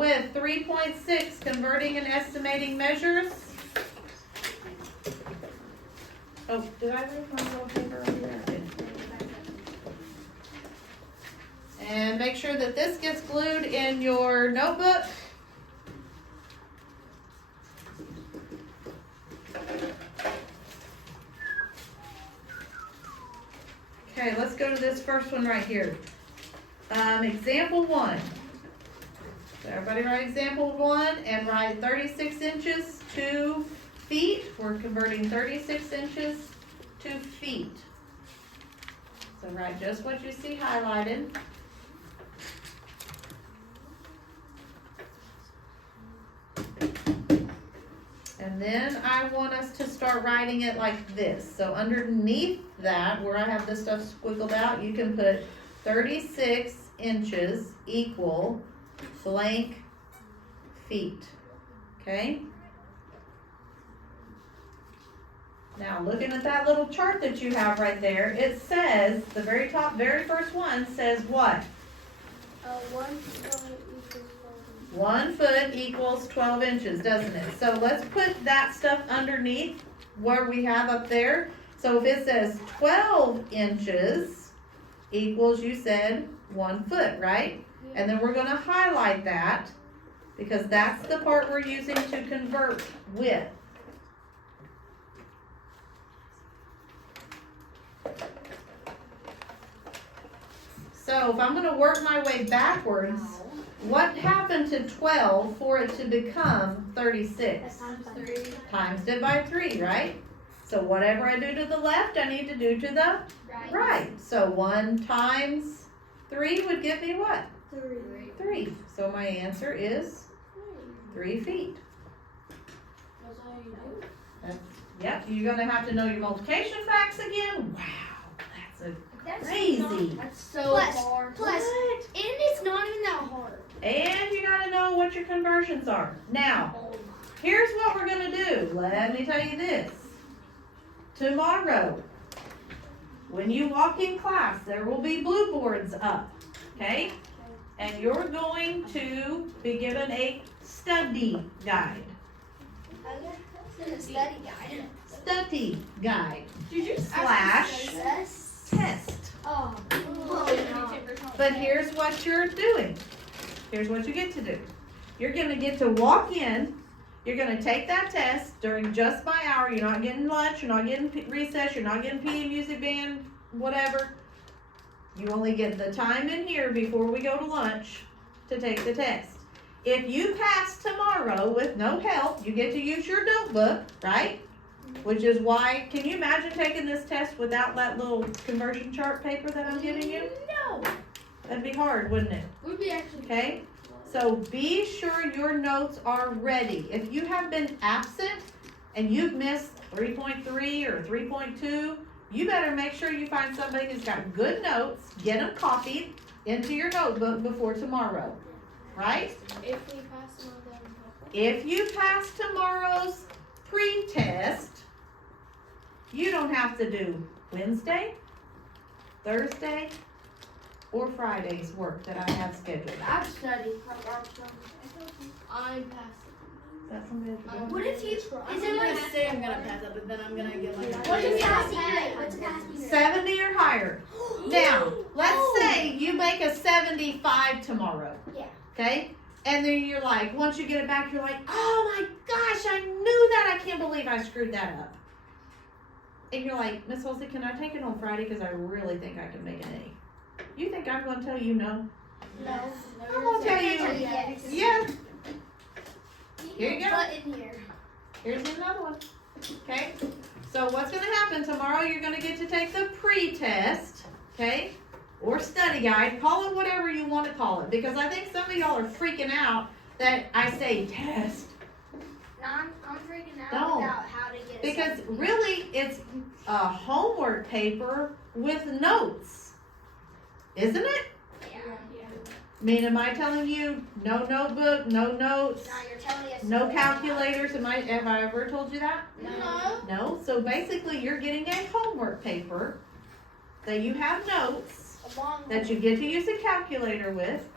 with 3.6, converting and estimating measures. Oh, did I leave my little paper over there? I didn't. And make sure that this gets glued in your notebook. Okay, let's go to this first one right here. Example 1. So everybody write example 1 and write 36 inches to feet. We're converting 36 inches to feet. So write just what you see highlighted. And then I want us to start writing it like this. So underneath that, where I have this stuff squiggled out, you can put 36 inches equal blank feet. Okay? Now looking at that little chart that you have right there, it says, the very top, very first one says what? 1 foot equals 12 inches, doesn't it? So let's put that stuff underneath where we have up there. So if it says 12 inches equals, you said 1 foot, right? And then we're going to highlight that because that's the part we're using to convert with. So if I'm going to work my way backwards, what happened to 12 for it to become 36? Times it by 3, right? So whatever I do to the left, I need to do to the right. So 1 times 3 would give me what? 3. So my answer is 3 feet. Yep, you're going to have to know your multiplication facts again. Wow, that's crazy. That's so hard. Plus, and it's not even that hard. And you got to know what your conversions are. Now, here's what we're going to do. Let me tell you this. Tomorrow, when you walk in class, there will be blue boards up. Okay? And you're going to be given a study guide. Study guide. Study guide. Did you slash test. Oh. But here's what you're doing. Here's what you get to do. You're going to get to walk in. You're going to take that test during just by hour. You're not getting lunch. You're not getting recess. You're not getting PE music band, whatever. You only get the time in here before we go to lunch to take the test. If you pass tomorrow with no help, you get to use your notebook, right? Which is why, can you imagine taking this test without that little conversion chart paper that I'm giving you? No. That'd be hard, wouldn't it? Would be actually. Okay? So be sure your notes are ready. If you have been absent and you've missed 3.3 or 3.2, you better make sure you find somebody who's got good notes, get them copied into your notebook before tomorrow. Right? If we pass some of them. If you pass tomorrow's pre-test, you don't have to do Wednesday, Thursday, or Friday's work that I have scheduled. I've studied. I passed. That's something that you're doing? What if you? Is it like say I'm gonna pass it, but then I'm gonna get like. What's a passing grade? What's a passing grade? 70 or higher. Now, let's say you make a 75 tomorrow. Yeah. Okay? And then you're like, once you get it back, you're like, oh my gosh, I knew that. I can't believe I screwed that up. And you're like, Miss Halsey, can I take it on Friday? Because I really think I can make an A. You think I'm going to tell you no? No. I'm going to tell you Yes. yes. Here you go. Put in here. Here's another one. Okay? So what's going to happen tomorrow, you're going to get to take the pre-test, okay? Or study guide. Call it whatever you want to call it. Because I think some of y'all are freaking out that I say test. No, I'm freaking out Don't. about how to get. Because 70. really, it's a homework paper with notes. Isn't it? Yeah. I mean, am I telling you no notebook, no notes, Now you're telling us. no calculators? Have I ever told you that? No. No. So basically, you're getting a homework paper that you have notes Along. that you get to use a calculator with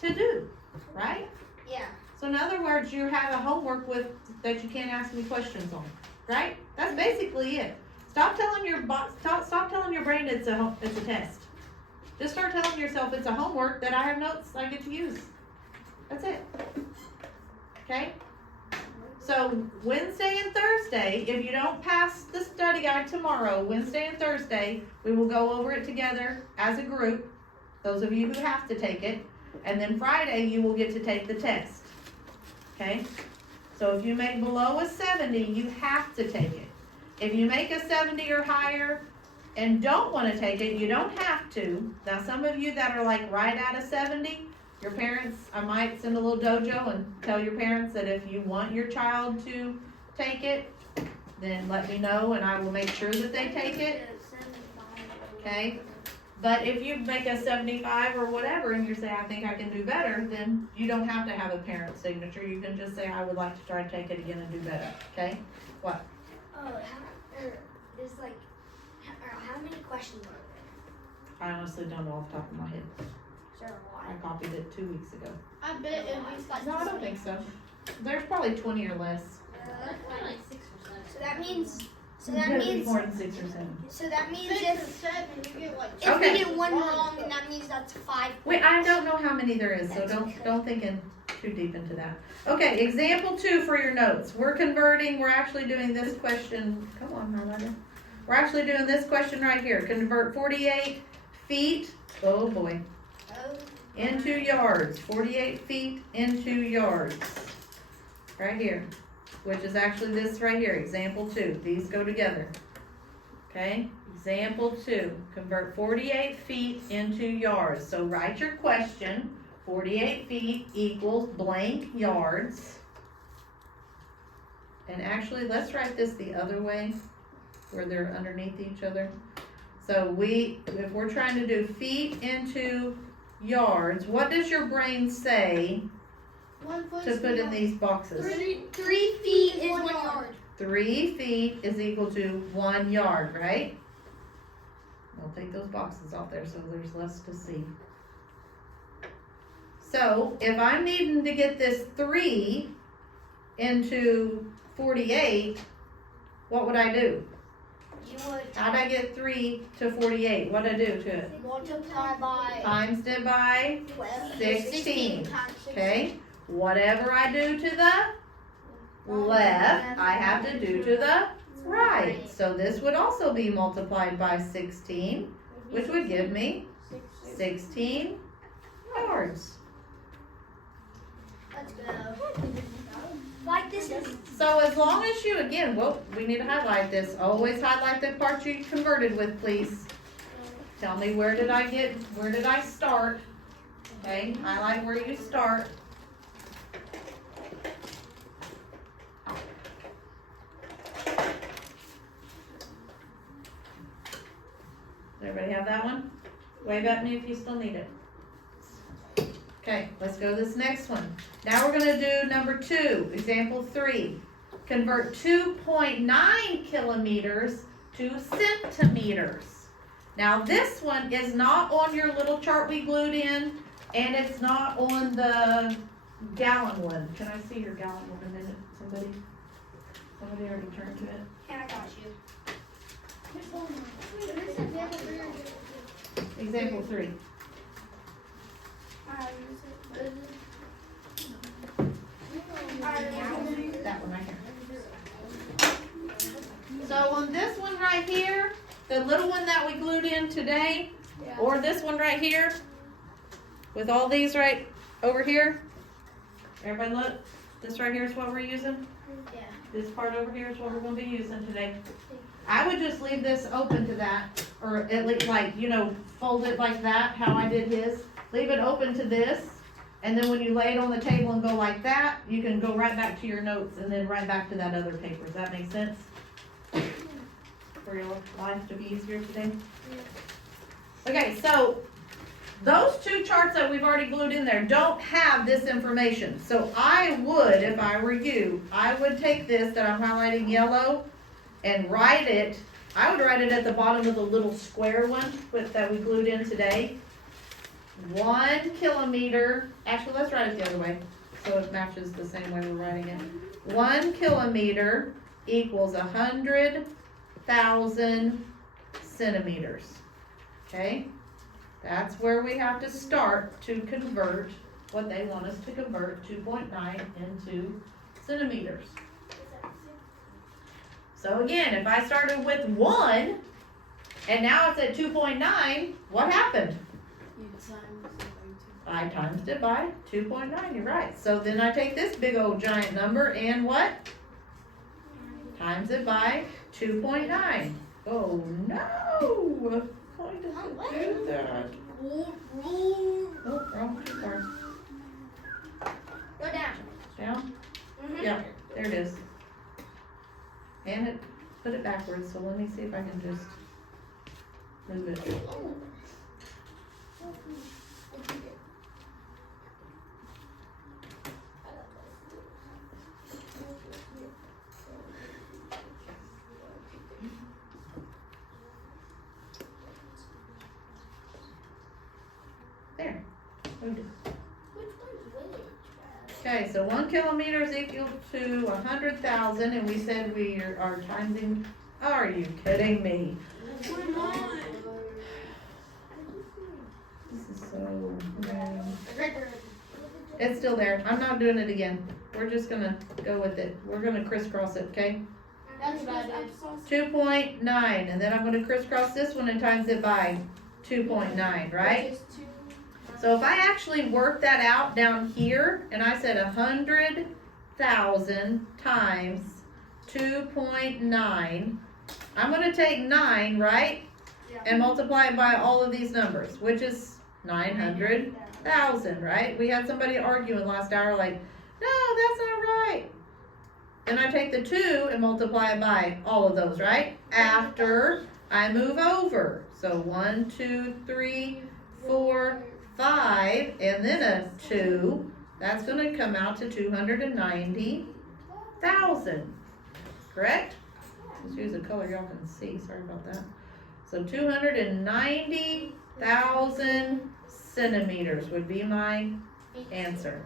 to do, right? Yeah. So in other words, you have a homework with, that you can't ask me questions on, right? That's basically it. Stop telling your stop telling your brain it's a test. Just start telling yourself it's a homework that I have notes I get to use. That's it. Okay? So Wednesday and Thursday, if you don't pass the study guide tomorrow, Wednesday and Thursday, we will go over it together as a group, those of you who have to take it, and then Friday you will get to take the test. Okay? So if you make below a 70, you have to take it. If you make a 70 or higher and don't want to take it, you don't have to. Now some of you that are like right at a 70, your parents, I might send a little dojo and tell your parents that if you want your child to take it, then let me know and I will make sure that they take it. Okay? But if you make a 75 or whatever and you say, I think I can do better, then you don't have to have a parent signature. You can just say, I would like to try to take it again and do better. Okay? What? There's like, how many questions are there? I honestly don't know off the top of my head. Is there a lot? I copied it 2 weeks ago. I bet it was like. No, I don't think so. There's probably 20 or less. Like 6 or 7. So that means. So It's that gotta be means. more than 6 or 7. So that means 6 or if 7, you get like. Okay. we get one wrong, then that means that's 5. Wait, I don't know how many there is, so don't think in too deep into that. Okay, example 2 for your notes. We're actually doing this question. Come on, highlighter. We're actually doing this question right here. Convert 48 feet, oh boy, into yards. 48 feet into yards. Right here, which is actually this right here, example 2. These go together. Okay, example 2, convert 48 feet into yards. So write your question, 48 feet equals blank yards. And actually, let's write this the other way, where they're underneath each other. So if we're trying to do feet into yards, what does your brain say 1 foot to put in these boxes? 3 feet is 1 yard. 3 feet is equal to 1 yard, right? I'll take those boxes off there so there's less to see. So if I'm needing to get this 3 into 48, what would I do? You would How'd I get 3 to 48? What'd I do to it? multiply by Times it by 12. 16. Times 16. Okay? Whatever I do to the left, I have to do to the right. So this would also be multiplied by 16, which would give me 16 yards. Let's go. Like this is. So as long as you, again, we need to highlight this. Always highlight the part you converted with, please. Tell me where did I start? Okay, highlight where you start. Everybody have that one? Wave at me if you still need it. Okay, let's go to this next one. Now we're gonna do number 2, example 3. Convert 2.9 kilometers to centimeters. Now this one is not on your little chart we glued in, and it's not on the gallon one. Can I see your gallon one a minute, somebody? Somebody already turned to it? Yeah, I got you. Example 3. That one right here. So on this one right here, the little one that we glued in today, or this one right here, with all these right over here, everybody look, this right here is what we're using. Yeah. This part over here is what we're gonna be using today. I would just leave this open to that, or at least like, fold it like that, how I did his. Leave it open to this, and then when you lay it on the table and go like that, you can go right back to your notes and then right back to that other paper. Does that make sense? For your life to be easier today? Okay, so those 2 charts that we've already glued in there don't have this information. So I would, if I were you, I would take this that I'm highlighting yellow and write it. I would write it at the bottom of the little square one that we glued in today. 1 kilometer, actually let's write it the other way. so it matches the same way we're writing it. 1 kilometer equals 100,000 centimeters. Okay? That's where we have to start to convert what they want us to convert 2.9 into centimeters. So again, if I started with 1 and now it's at 2.9, what happened? I times it by 2.9, you're right. So then I take this big old giant number and what? Times it by 2.9. Oh no! Why does it do that? Oh, wrong too far. Go down. Down? Mm-hmm. Yeah, there it is. And it, put it backwards, so let me see if I can just move it. There, moved it. Okay, so 1 kilometer is equal to 100,000, and we said we are timesing. Are you kidding me? This is so lame. It's still there. I'm not doing it again. We're just gonna go with it. We're gonna crisscross it, okay? That's about it. 2.9, and then I'm gonna crisscross this one and times it by 2.9, right? So if I actually work that out down here, and I said 100,000 times 2.9, I'm gonna take 9, right? Yeah. And multiply it by all of these numbers, which is 900,000, right? We had somebody arguing last hour like, no, that's not right. Then I take the 2 and multiply it by all of those, right? After I move over. So 1, 2, 3, 4, 5, and then a 2, that's going to come out to 290,000, correct? Let's use a color y'all can see, sorry about that. So 290,000 centimeters would be my answer.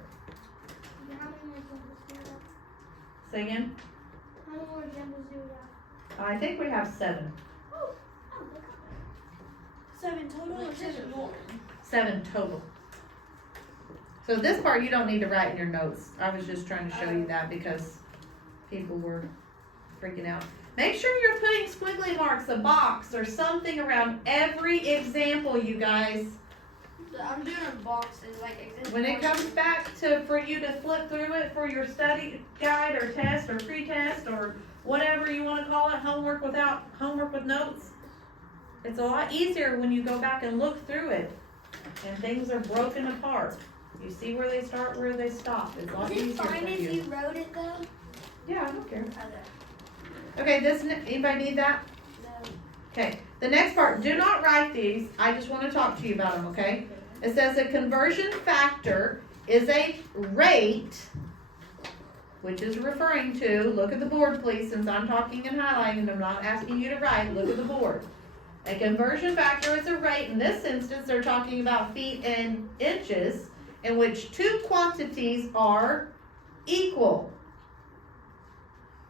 Say again? How many more examples do we have? I think we have 7. 7 total or 7 more? 7 total. So this part you don't need to write in your notes. I was just trying to show you that because people were freaking out. Make sure you're putting squiggly marks, a box, or something around every example, you guys. I'm doing boxes, like example. When it comes back for you to flip through it for your study guide or test or pre-test or whatever you want to call it, homework with notes, it's a lot easier when you go back and look through it and things are broken apart. You see where they start, where they stop. It's a lot Is easier it for fine if you wrote it though? Yeah, I don't care. Okay. Okay, anybody need that? No. Okay, the next part, do not write these. I just want to talk to you about them, okay? It says a conversion factor is a rate, which is referring to, look at the board please, since I'm talking and highlighting, I'm not asking you to write, look at the board. A conversion factor is a rate, in this instance they're talking about feet and inches, in which 2 quantities are equal.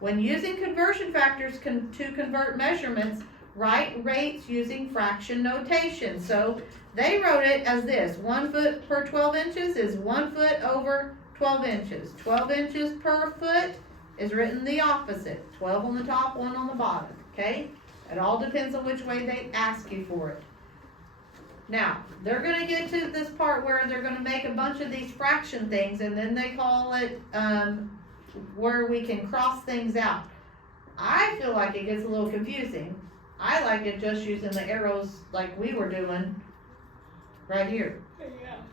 When using conversion factors to convert measurements, write rates using fraction notation. So they wrote it as this: 1 foot per 12 inches is 1 foot over 12 inches. 12 inches per foot is written the opposite. 12 on the top, 1 on the bottom, okay? It all depends on which way they ask you for it. Now, they're going to get to this part where they're going to make a bunch of these fraction things, and then they call it where we can cross things out. I feel like it gets a little confusing. I like it just using the arrows like we were doing right here.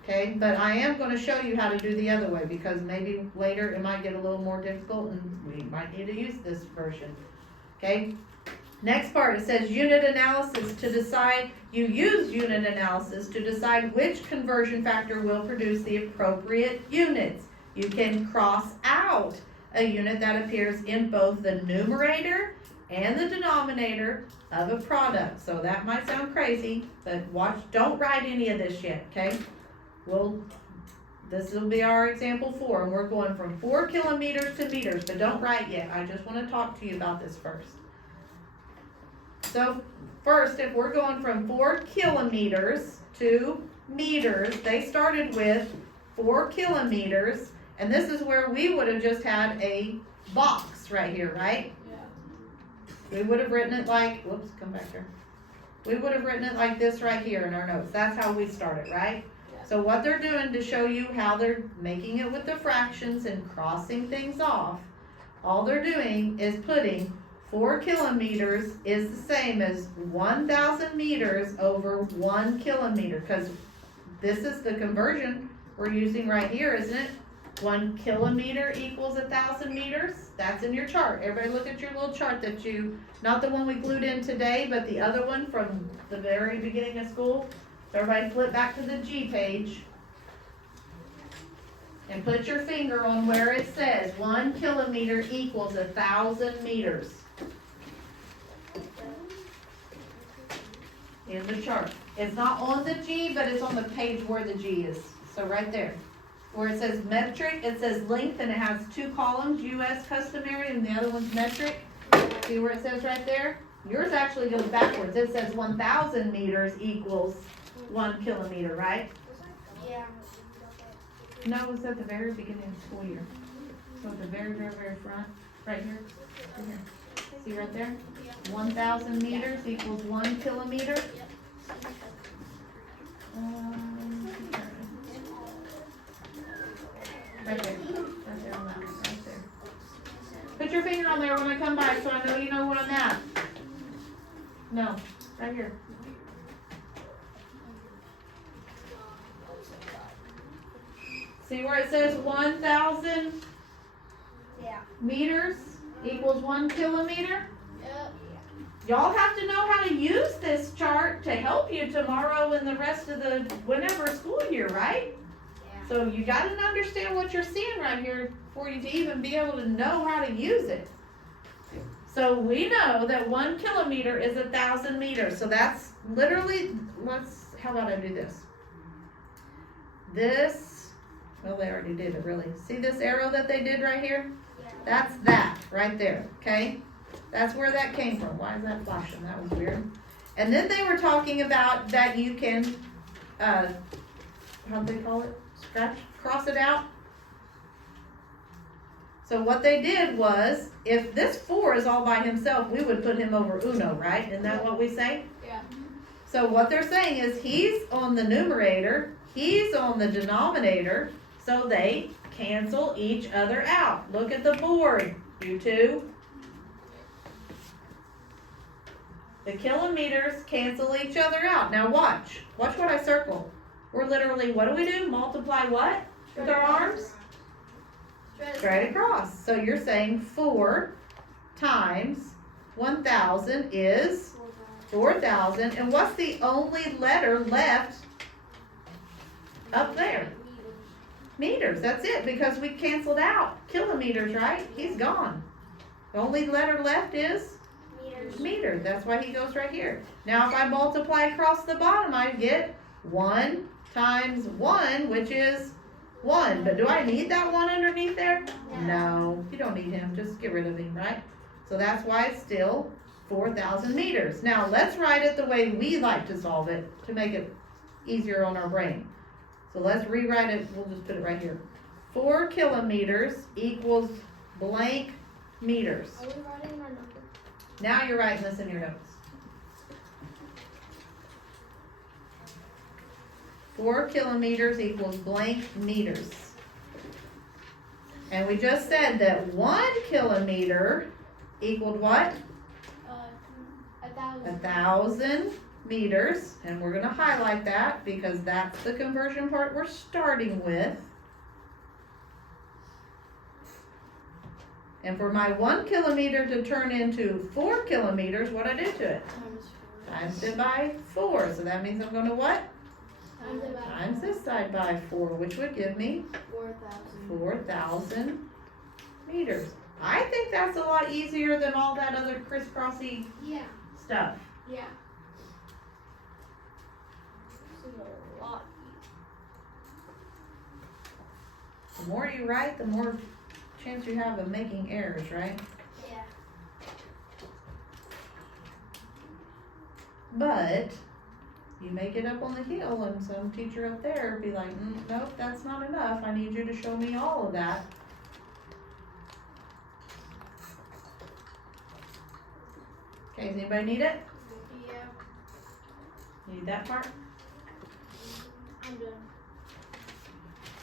Okay, but I am going to show you how to do the other way because maybe later it might get a little more difficult and we might need to use this version. Okay, next part, it says unit analysis to decide. You use unit analysis to decide which conversion factor will produce the appropriate units. You can cross out a unit that appears in both the numerator and the denominator of a product. So that might sound crazy, but watch, don't write any of this yet, okay? this will be our example 4, and we're going from 4 kilometers to meters, but don't write yet. I just want to talk to you about this first. So first, if we're going from 4 kilometers to meters, they started with 4 kilometers, and this is where we would have just had a box right here, right? Yeah. We would have written it like, whoops, come back here. We would have written it like this right here in our notes. That's how we started, right? Yeah. So what they're doing to show you how they're making it with the fractions and crossing things off, all they're doing is putting 4 kilometers is the same as 1,000 meters over 1 kilometer, because this is the conversion we're using right here, isn't it? 1 kilometer equals 1,000 meters. That's in your chart. Everybody look at your little chart that you, not the one we glued in today, but the other one from the very beginning of school. Everybody flip back to the G page and put your finger on where it says 1 kilometer equals 1,000 meters. In the chart. It's not on the G, but it's on the page where the G is. So right there. Where it says metric, it says length, and it has 2 columns, US customary, and the other one's metric. See where it says right there? Yours actually goes backwards. It says 1,000 meters equals 1 kilometer, right? Yeah. No, it was at the very beginning of the school year. So at the very, very, very front, right here. Right here. See right there? 1,000 meters equals 1 kilometer. Right there. Right there on that one. Right there. Put your finger on there when I come by so I know you know where I'm at. No. Right here. See where it says 1,000 meters equals 1 kilometer? Yep. Y'all have to know how to use this chart to help you tomorrow and the rest of the whenever school year, right? Yeah. So you got to understand what you're seeing right here for you to even be able to know how to use it. So we know that 1 kilometer is 1,000 meters. So that's literally, how about I do this? This, well, they already did it really. See this arrow that they did right here? Yeah. That's that right there, okay? That's where that came from. Why is that flashing? That was weird. And then they were talking about that you can, how'd they call it? Cross it out. So what they did was, if this 4 is all by himself, we would put him over uno, right? Isn't that what we say? Yeah. So what they're saying is he's on the numerator, he's on the denominator, so they cancel each other out. Look at the board, you two. The kilometers cancel each other out. Now watch. Watch what I circle. We're literally, what do? Multiply what? With our arms? Straight across. So you're saying 4 times 1,000 is 4,000. And what's the only letter left up there? Meters. That's it, because we canceled out kilometers, right? He's gone. The only letter left is meter. That's why he goes right here. Now if I multiply across the bottom, I get 1 times 1, which is 1. But do I need that 1 underneath there? No, you don't need him. Just get rid of him, right? So that's why it's still 4,000 meters. Now let's write it the way we like to solve it to make it easier on our brain. So let's rewrite it. We'll just put it right here. 4 kilometers equals blank meters. Are we writing our number? Now you're writing this in your notes. 4 kilometers equals blank meters. And we just said that 1 kilometer equaled what? 1,000. 1,000 meters. And we're going to highlight that because that's the conversion part we're starting with. And for my 1 kilometer to turn into 4 kilometers, what I do to it? Times it by 4. So that means I'm going to what? Times this side by 4, which would give me 4,000 meters. I think that's a lot easier than all that other crisscrossy stuff. Yeah. This is a lot. The more you write, the more chance you have of making errors, right? Yeah. But you may get up on the hill and some teacher up there be like, nope, that's not enough. I need you to show me all of that. Okay, does anybody need it? Yeah. Need that part? I'm done.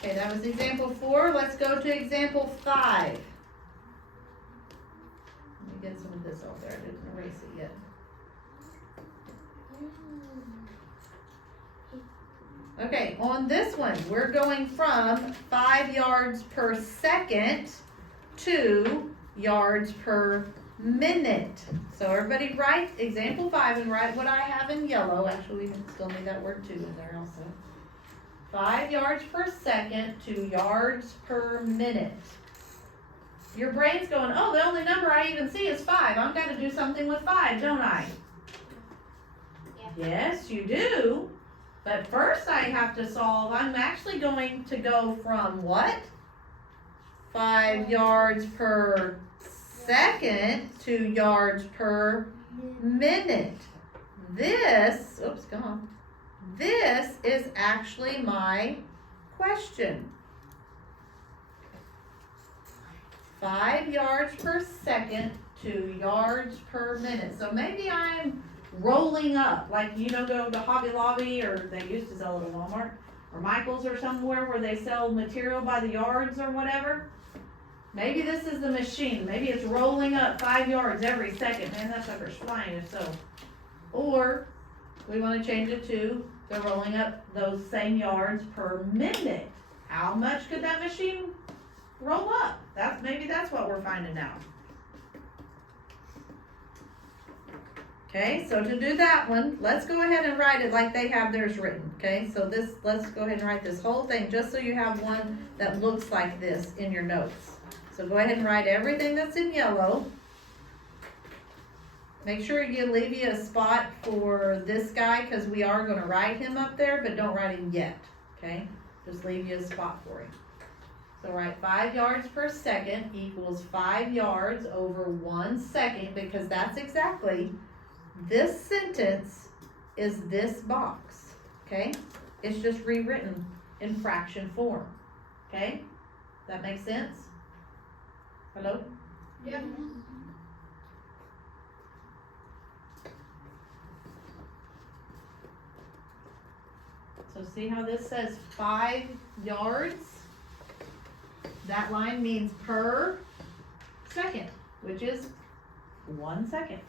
Okay, that was example 4. Let's go to example 5. Let me get some of this out there. I didn't erase it yet. Okay, on this one, we're going from 5 yards per second to yards per minute. So everybody write example 5 and write what I have in yellow. Actually, we still need that word 2 in there also. 5 yards per second to yards per minute. Your brain's going, oh, the only number I even see is 5. I've got to do something with 5, don't I? Yeah. Yes, you do. But first I have to solve, I'm actually going to go from what? 5 yards per second to yards per minute. This, oops, come on. This is actually my question. 5 yards per second to yards per minute. So maybe I'm rolling up, like, go to Hobby Lobby, or they used to sell it at Walmart, or Michael's or somewhere where they sell material by the yards or whatever. Maybe this is the machine. Maybe it's rolling up 5 yards every second. Man, that sucker's flying if so. Or we want to change it to they're rolling up those same yards per minute. How much could that machine roll up? Maybe that's what we're finding out. Okay, so to do that one, let's go ahead and write it like they have theirs written. Okay, so let's go ahead and write this whole thing just so you have one that looks like this in your notes. So go ahead and write everything that's in yellow. Make sure you leave you a spot for this guy because we are going to write him up there, but don't write him yet. Okay, just leave you a spot for him. So write 5 yards per second equals 5 yards over 1 second, because that's exactly, this sentence is this box, okay? It's just rewritten in fraction form, okay? That makes sense? Hello? Yeah. So see how this says 5 yards? That line means per second, which is 1 second.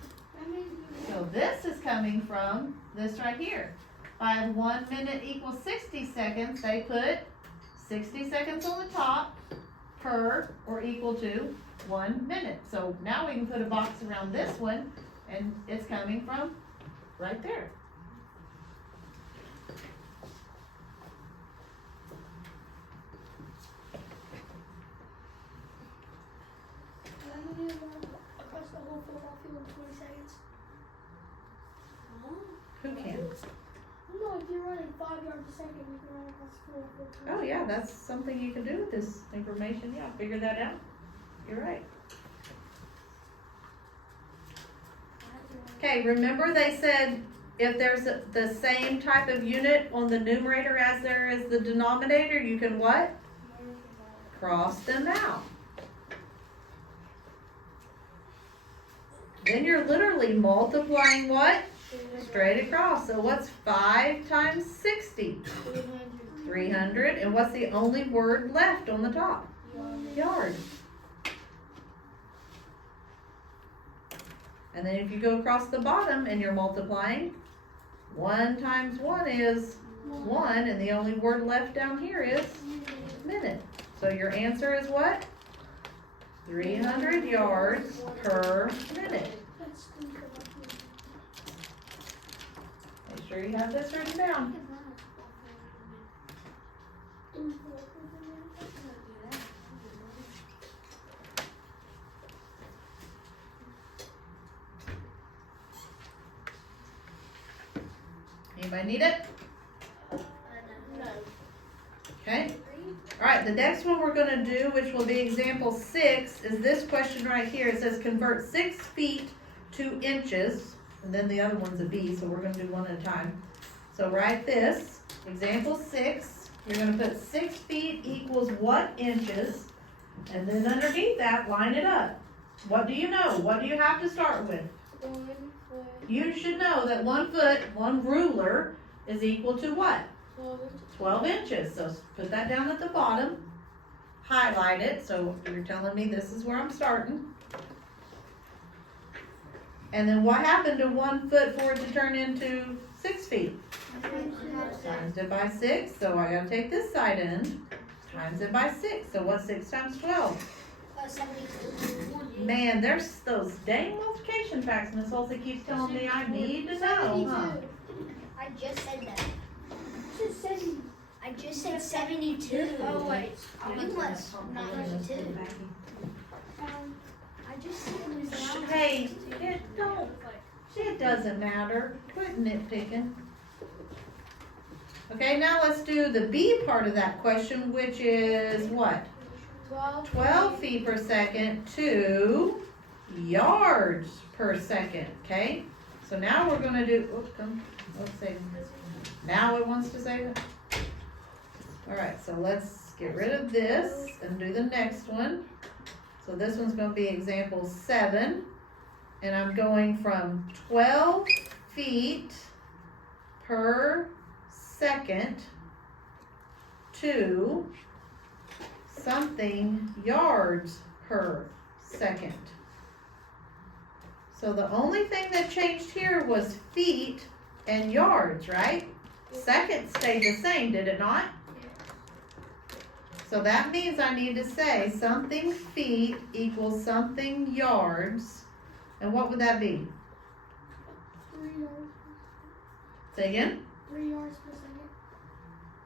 So this is coming from this right here. If I have 1 minute equals 60 seconds, they put 60 seconds on the top per or equal to 1 minute. So now we can put a box around this one, and it's coming from right there. Across the whole football field in 20 seconds. Who can? No, if you're running 5 yards a second, you can run across the field for 20 Oh yeah, seconds. that's something you can do with this information. Yeah, figure that out. You're right. Okay, remember they said if there's the same type of unit on the numerator as there is the denominator, you can what? Cross them out. Then you're literally multiplying what? Straight across. So what's 5 times 60? 300. And what's the only word left on the top? Yard. And then if you go across the bottom and you're multiplying, 1 times 1 is 1, and the only word left down here is minute. So your answer is what? 300 yards per minute. Make sure you have this written down. Anybody need it? No. Okay. Alright, the next one we're gonna do, which will be example 6, is this question right here. It says convert 6 feet to inches, and then the other one's a B, so we're gonna do one at a time. So write this, example 6, you're gonna put 6 feet equals what inches, and then underneath that, line it up. What do you know? What do you have to start with? 1 foot. You should know that 1 foot, 1 ruler, is equal to what? 12 inches. 12 inches, so put that down at the bottom, highlight it, so you're telling me this is where I'm starting. And then what happened to 1 foot for it to turn into 6 feet? Times it by 6, so I gotta take this side end, times it by 6, so what's 6 times 12? 72. Man, there's those dang multiplication facts Miss Olsey keeps telling me I need to know, huh? 72. I just said that. You said 70. I just said 72. Oh, wait. You must not 92. I just said it was Hey, it doesn't matter, quit nitpicking. Okay, now let's do the B part of that question, which is what? 12 feet per second to yards per second, okay? So now we're gonna do, let's see. Now it wants to save it? Alright, so let's get rid of this and do the next one. So this one's gonna be example 7. And I'm going from 12 feet per second to something yards per second. So the only thing that changed here was feet and yards, right? Seconds stayed the same, did it not? So that means I need to say something feet equals something yards. And what would that be? 3 yards. Say again? 3 yards per second.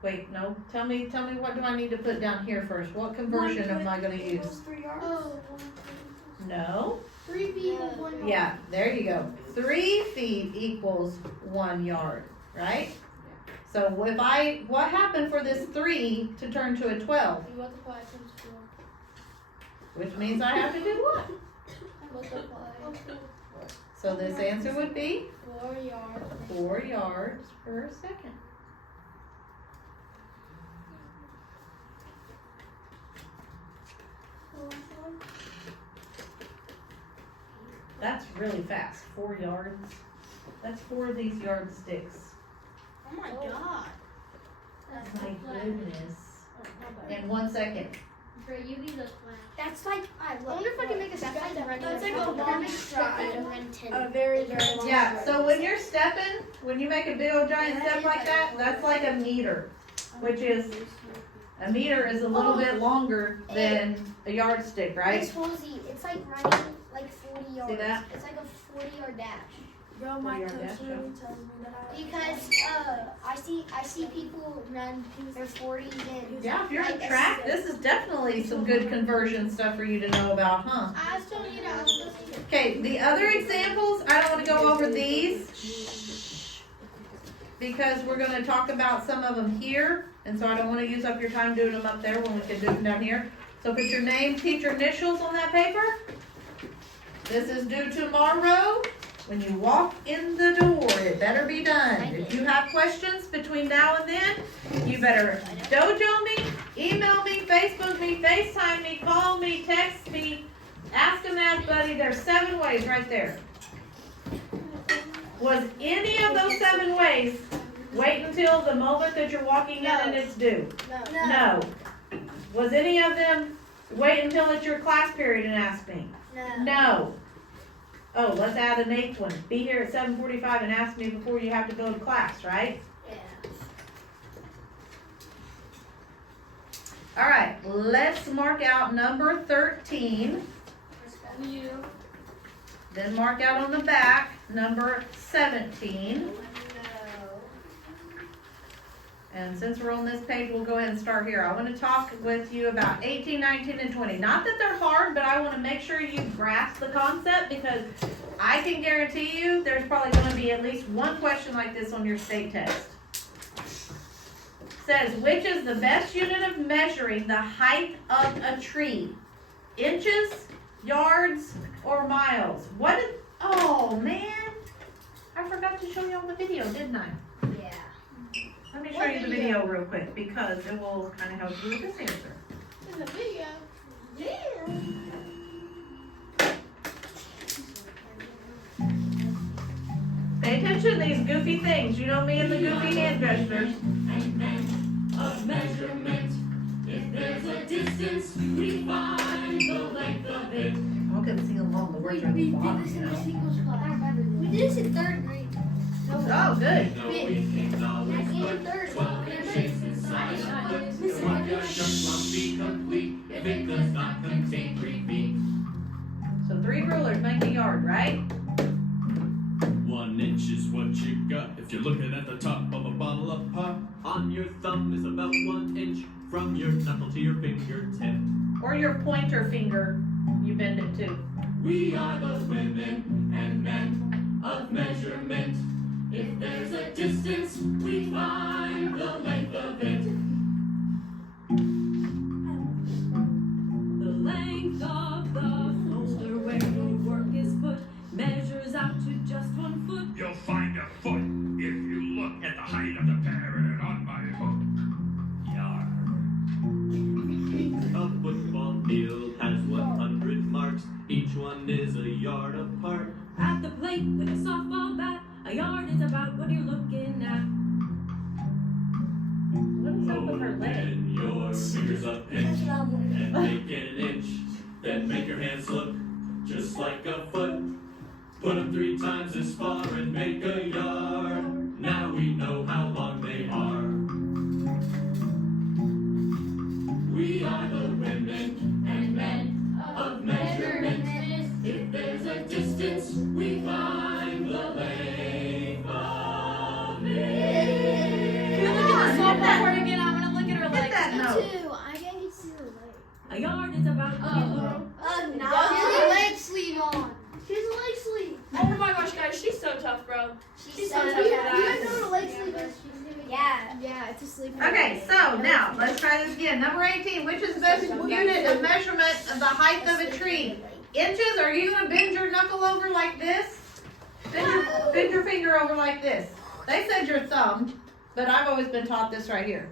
Wait, no. Tell me what do I need to put down here first? What conversion am I gonna use? 3 yards. Oh, 1 foot. No. 3 feet equals 1 yard. Yeah, there you go. 3 feet equals 1 yard, right? So what happened for this 3 to turn to a 12? You multiply times 4. Which means I have to do what? Multiply. So this answer would be 4 yards. 4 yards per second. That's really fast. 4 yards. That's 4 of these yardsticks. Oh my god. My goodness. In 1 second. That's like, I wonder if I can make a that's step. like That's like a long stride. Renton. Very, very long. Yeah, so when you're stepping, when you make a big old giant step like that, that's like a meter, which is, a meter is a little bit longer than a yardstick, right? Miss Halsey, it's like running like 40 yards. See that? It's like a 40-yard dash. Bro, my my coach coach really tells me that Because I see people run their 40s and Yeah, if you're on like track, this is definitely some good conversion stuff for you to know about, huh? I was telling you that I was supposed to. Okay, the other examples, I don't wanna go over these because we're gonna talk about some of them here, and so I don't wanna use up your time doing them up there when we can do them down here. So put your name, teacher initials on that paper. This is due tomorrow. When you walk in the door, it better be done. If you have questions between now and then, you better dojo me, email me, Facebook me, FaceTime me, call me, text me, ask a math buddy. There's 7 ways right there. Was any of those 7 ways wait until the moment that you're walking in and it's due? No. Was any of them wait until it's your class period and ask me? No. Oh, let's add an 8th one. Be here at 7:45 and ask me before you have to go to class, right? Yeah. All right, let's mark out number 13. Then mark out on the back number 17. And since we're on this page, we'll go ahead and start here. I want to talk with you about 18, 19, and 20. Not that they're hard, but I want to make sure you grasp the concept because I can guarantee you there's probably going to be at least one question like this on your state test. says, which is the best unit of measuring the height of a tree? Inches, yards, or miles? What is, oh man, I forgot to show you all the video, didn't I? Yeah. Let me show you the video real quick because it will kind of help you with this answer. In the video. Yeah. Pay attention to these goofy things. You know me and the goofy hand gestures. Of measurement. If there's a distance, we find the length of it. I couldn't see along the words are at the bottom, you know. We did this in 3rd grade. Oh, good. No, we can always put 12 inches inside a foot. The 1 yard jump must be complete if it does not contain 3 feet. So 3 rulers make a yard, right? 1 inch is what you got if you're looking at the top of a bottle of pop. On your thumb is about 1 inch from your knuckle to your fingertip. Or your pointer finger, you bend it to. We are the women and men of measurement. If there's a distance, we find the length of it. The length of the folder where the work is put measures out to just 1 foot. You'll find a foot if you look at the height of the parrot on my hook. Yard. A football field has 100 marks. Each one is a yard apart. At the plate with a softball bat, a yard is about what you're looking at. What is up with her leg? Open your fingers up inch and make an inch. Then make your hands look just like a foot. Put them 3 times as far and make a yard. Now we know how long they are. We are the women and men of measurement. If there's a distance, we find the length of it. Can we look at the softball part again? I'm gonna look at her Get that note. I can't get to the leg. A yard is about what you look. No. She has a leg sleeve on. She has a leg sleeve. Oh my gosh, guys, she's so tough, bro. She's so so tough Do you for guys that. know what a leg sleeve is? Yeah. Yeah, it's a sleeve. Okay, so now let's try this again. Number 18, which is the best unit of measurement of the height of a tree? Inches? Are you gonna bend your knuckle over like this? Bend your finger over like this. They said your thumb, but I've always been taught this right here.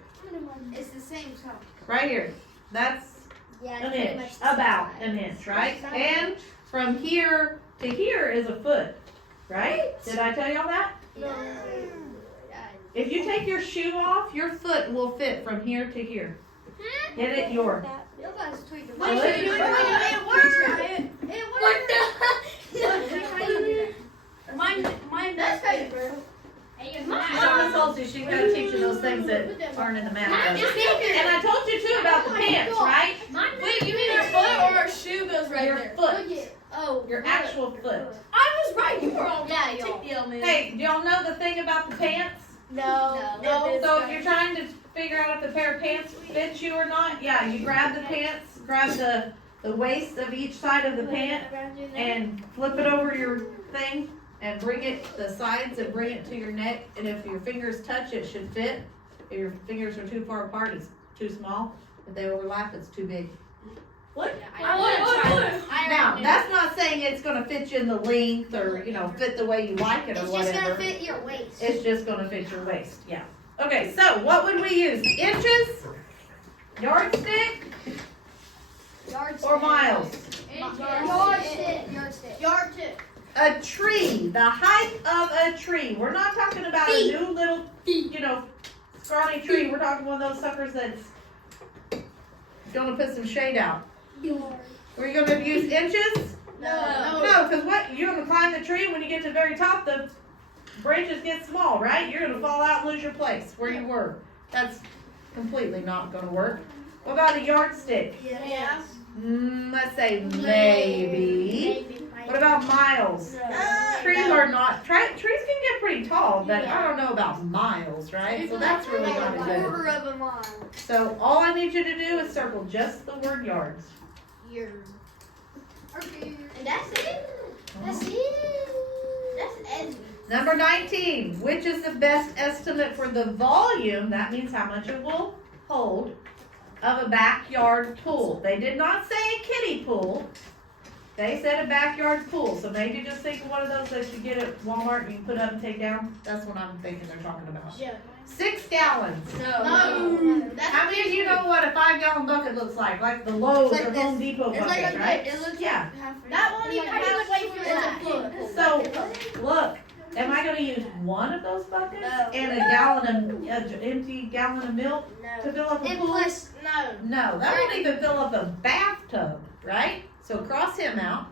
It's the same size. Right here. That's Yeah. an pretty inch, much the same about size. an inch, right? And from here to here is a foot, right? Did I tell y'all that? No. If you take your shoe off, your foot will fit from here to here. Get it? Your. You guys tweet the Wait, wait, wait, It worked. It worked. Mine That's paper. She's on the salty. She's got to teach you those things that aren't in the math. book. And I told you too about the pants, right? Wait, you mean our foot or our shoe goes right Your there? foot. Oh, Your actual foot. I was right. You were wrong. Yeah, Take y'all. the L, man. Hey, do y'all know the thing about the pants? No. So if you're trying to figure out if the pair of pants fits you or not, yeah, you grab the pants, grab the waist of each side of the pant, and flip it over your thing, and bring it, the sides, and bring it to your neck, and if your fingers touch, it should fit. If your fingers are too far apart, it's too small. If they overlap, it's too big. What? I want to try. Now, that's not saying it's gonna fit you in the length, or, you know, fit the way you like it, or It's just whatever. gonna fit your waist. It's just gonna fit your waist, yeah. Okay, so what would we use? Inches, yardstick, or miles? Yardstick. A tree, the height of a tree. We're not talking about a new little, you know, scrawny tree. We're talking one of those suckers that's gonna put some shade out. Are you gonna use inches? No. No, because what? You're gonna climb the tree. When you get to the very top, the branches get small, right? You're gonna fall out and lose your place where you were. That's completely not gonna work. What about a yardstick? Yeah. Let's say maybe. What about miles? Trees are not. Trees can get pretty tall, but I don't know about miles, right? So that's really not a good. quarter of a mile. So all I need you to do is circle just the word yards. Okay. And that's it. That's it. That's Esme. Number 19, which is the best estimate for the volume, that means how much it will hold, of a backyard pool? They did not say a kiddie pool. They said a backyard pool. So maybe just think of one of those that you get at Walmart and you can put up and take down. That's what I'm thinking they're talking about. Yeah. 6 gallons. No. How many of you know what a 5-gallon bucket looks like? Like the Lowe's It's like or Home Depot It's bucket, like right? it looks Yeah. like half. That won't even have weight for that. So, look, am I gonna use one of those buckets? No. And an empty gallon of milk No. to fill up a And pool? plus, No. No, that won't even fill up a bathtub, right? So cross him out.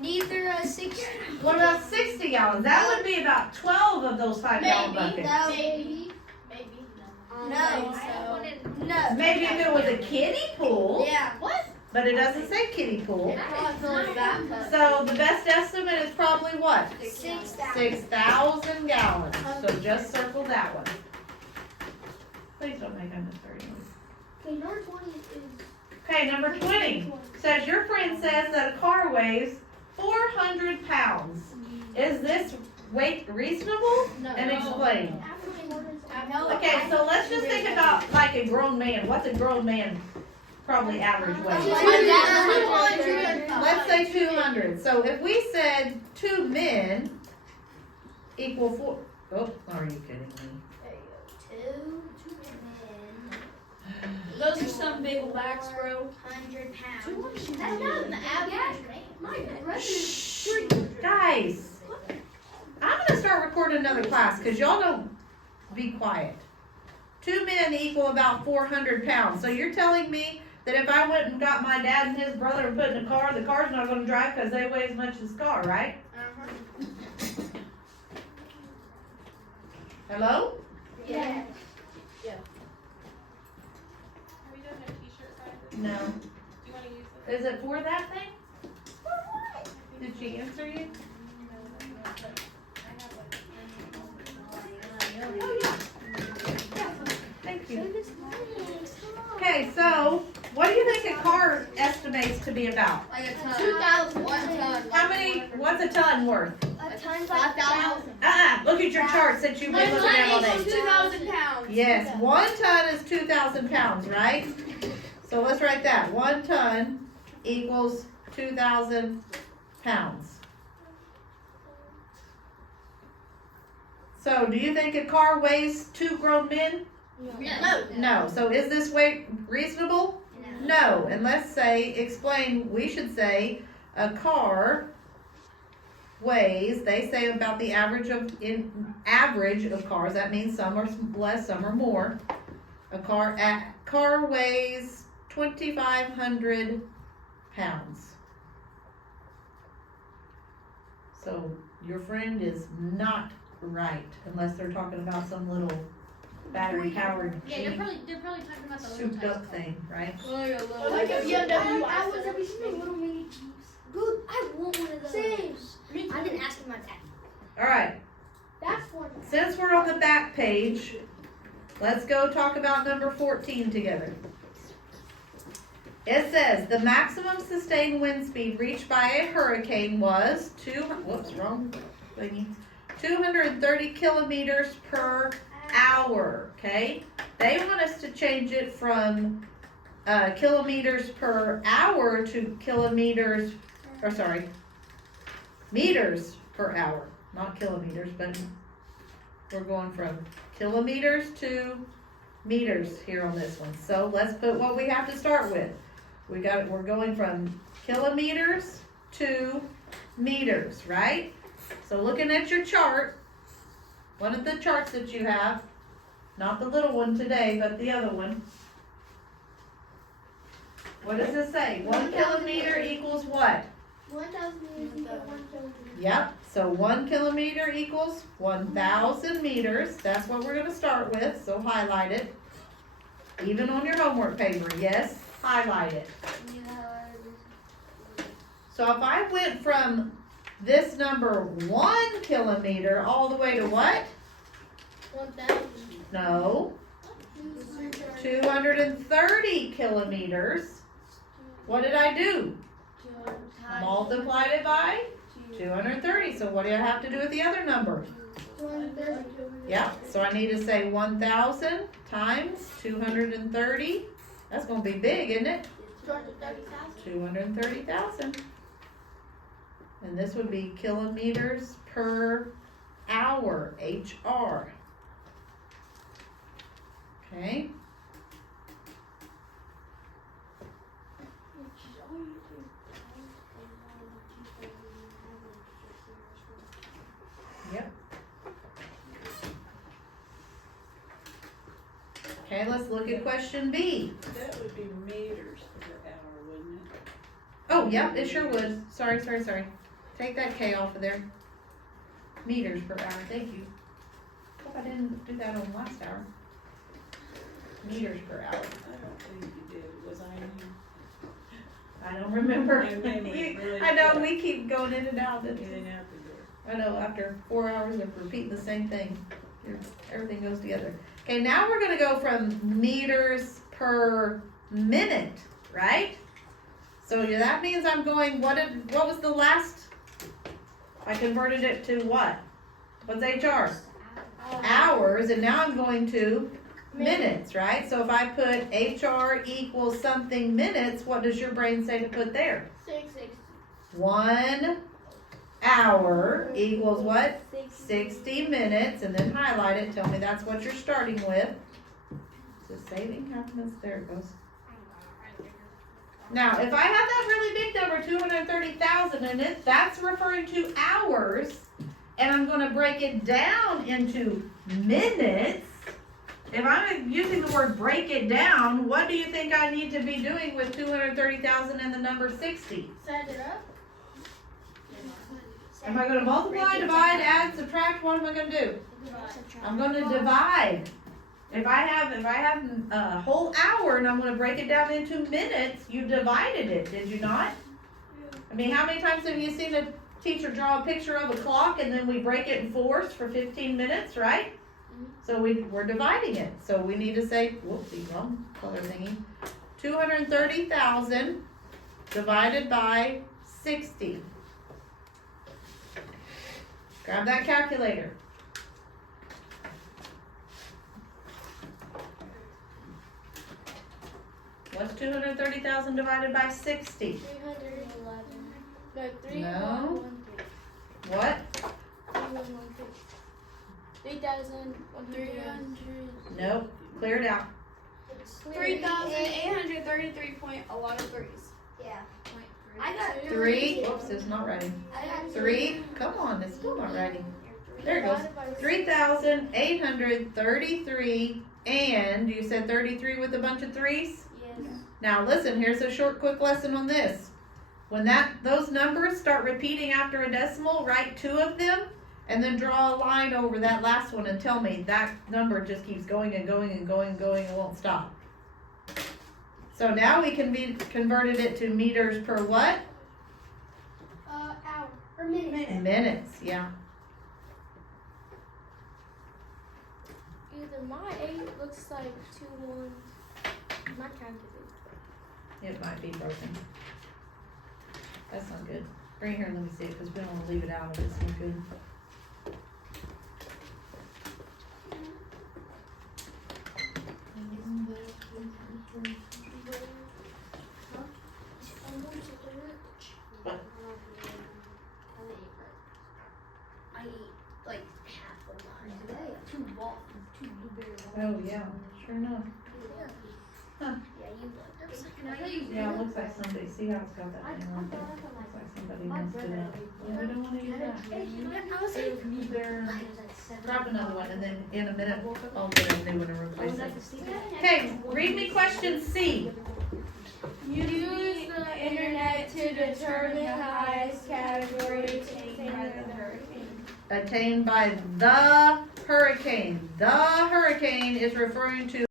neither a 6. What about 60 gallons? That would be about 12 of those 5-gallon Maybe. buckets. No. Maybe. No. No. Maybe if it was a kiddie pool, Yeah. but it doesn't say kiddie pool. Probably So the best estimate is probably what? 6,000. 6,000 gallons. So just circle that one. Please don't make unnecessary noise. Okay, number 20 is. Okay, number 20 says your friend says that a car weighs 400 pounds. Is this weight reasonable? And explain. Okay, so let's just think about like a grown man. What's a grown man probably average weight? Let's say 200. So if we said 2 men equal 4. Oh, are you kidding me? 2 Those are some big whacks, bro. 100 pounds. That's not the average. My brother. Shh, guys. I'm gonna start recording another class because y'all don't be quiet. 2 men equal about 400 pounds. So you're telling me that if I went and got my dad and his brother and put in a car, the car's not gonna drive because they weigh as much as the car, right? Hello? Yeah. No. Is it for that thing? Did she answer you? Oh, yeah. Thank you. Okay, so what do you think a car estimates to be about? Like a ton. 2,000. 1 ton. How many, what's a ton worth? A ton's like 1,000. Look at your chart since you've been looking at all Mine day. equals 2,000 pounds. Yes, 1 ton is 2,000 pounds, right? So let's write that. 1 ton equals 2,000 pounds. So do you think a car weighs 2 grown men? No. No. So is this weight reasonable? No. And let's say, explain, we should say a car weighs, they say about the average of cars, that means some are less, some are more. A car weighs 2,500 pounds. So your friend is not right unless they're talking about some little battery powered Yeah, they're probably talking about the little souped type up thing, right? Like a BMW. I was ever seen a little mini Jeeps. Good. I want one of those. Same. I've been asking my dad. All right. That's one. Since we're on the back page, let's go talk about number 14 together. It says the maximum sustained wind speed reached by a hurricane was 230 kilometers per hour. Okay, they want us to change it from kilometers per hour to meters per hour. Not kilometers, but we're going from kilometers to meters here on this one. So let's put what we have to start with. We're going from kilometers to meters, right? So looking at your chart, one of the charts that you have, not the little one today, but the other one. What does it say? 1 kilometer equals what? 1,000 meters equal 1 kilometer. Yep, so 1 kilometer equals 1,000 meters. That's what we're gonna start with, so highlight it. Even on your homework paper, yes, highlight it. So if I went from this number 1 kilometer all the way to what? 1,000. No, 230 kilometers. What did I do? Multiplied it by 230, so what do I have to do with the other number? 230. Yeah, so I need to say 1,000 times 230. That's gonna be big, isn't it? 230,000. 230,000. And this would be kilometers per hour, HR. Okay, yep. Okay, let's look at question B. That would be meters per hour, wouldn't it? Oh, yep, it sure would. Sorry. Take that K off of there. Meters per hour, thank you. Hope I didn't do that on last hour. Meters per hour. I don't think you did, was I in here? I don't remember. I mean, really I know, quick. we keep going in and out. In and out the door. I know, after 4 hours of repeating the same thing, everything goes together. Okay, now we're gonna go from meters per minute, right? So yeah, that means I'm going, what was the last? I converted it to what? What's HR? Hours, and now I'm going to minutes, right? So if I put HR equals something minutes, what does your brain say to put there? 660. 1 hour equals what? 60 minutes, and then highlight it, tell me that's what you're starting with. So saving happiness, there it goes. Now, if I have that really big number, 230,000 in it, that's referring to hours, and I'm gonna break it down into minutes. If I'm using the word break it down, what do you think I need to be doing with 230,000 and the number 60? Set it up. Am I gonna multiply, divide, add, subtract? What am I gonna do? I'm gonna divide. If I have a whole hour and I'm gonna break it down into minutes, you divided it, did you not? I mean, how many times have you seen a teacher draw a picture of a clock and then we break it in fours for 15 minutes, right? So we're dividing it. So we need to say, whoopsie, wrong color thingy. 230,000 divided by 60. Grab that calculator. What's 230,000 divided by 60? 311. No, No. 311. What? 3,100. Nope. Clear it out. 3,833 point a lot of threes. Yeah. I got 3. Whoops, it's not writing. I got 3. Come on, it's still not writing. There it goes. 3,833. And you said 33 with a bunch of threes? Yes. Now listen, here's a short quick lesson on this. When those numbers start repeating after a decimal, write 2 of them and then draw a line over that last one and tell me that number just keeps going and going and going and going and won't stop. So now we can be converted it to meters per what? Hour. Or minute. Minutes, yeah. Either my 8 looks like 2 1. My calculator. It might be broken. That's not good. Bring it here and let me see it, because we don't want to leave it out if it's not good. I eat like half of mine today. 2 waffles, 2 blueberry waffles. Oh, yeah, sure enough. Yeah, you would. Yeah, it looks like somebody, see how it's got that thing on there? Looks like somebody messed it up. Yeah, we don't want to use that. Grab another one, and then in a minute, I'll get a new one and replace it. Okay, read me question C. Use the internet to determine the highest category attained by the hurricane. Attained by the hurricane. The hurricane is referring to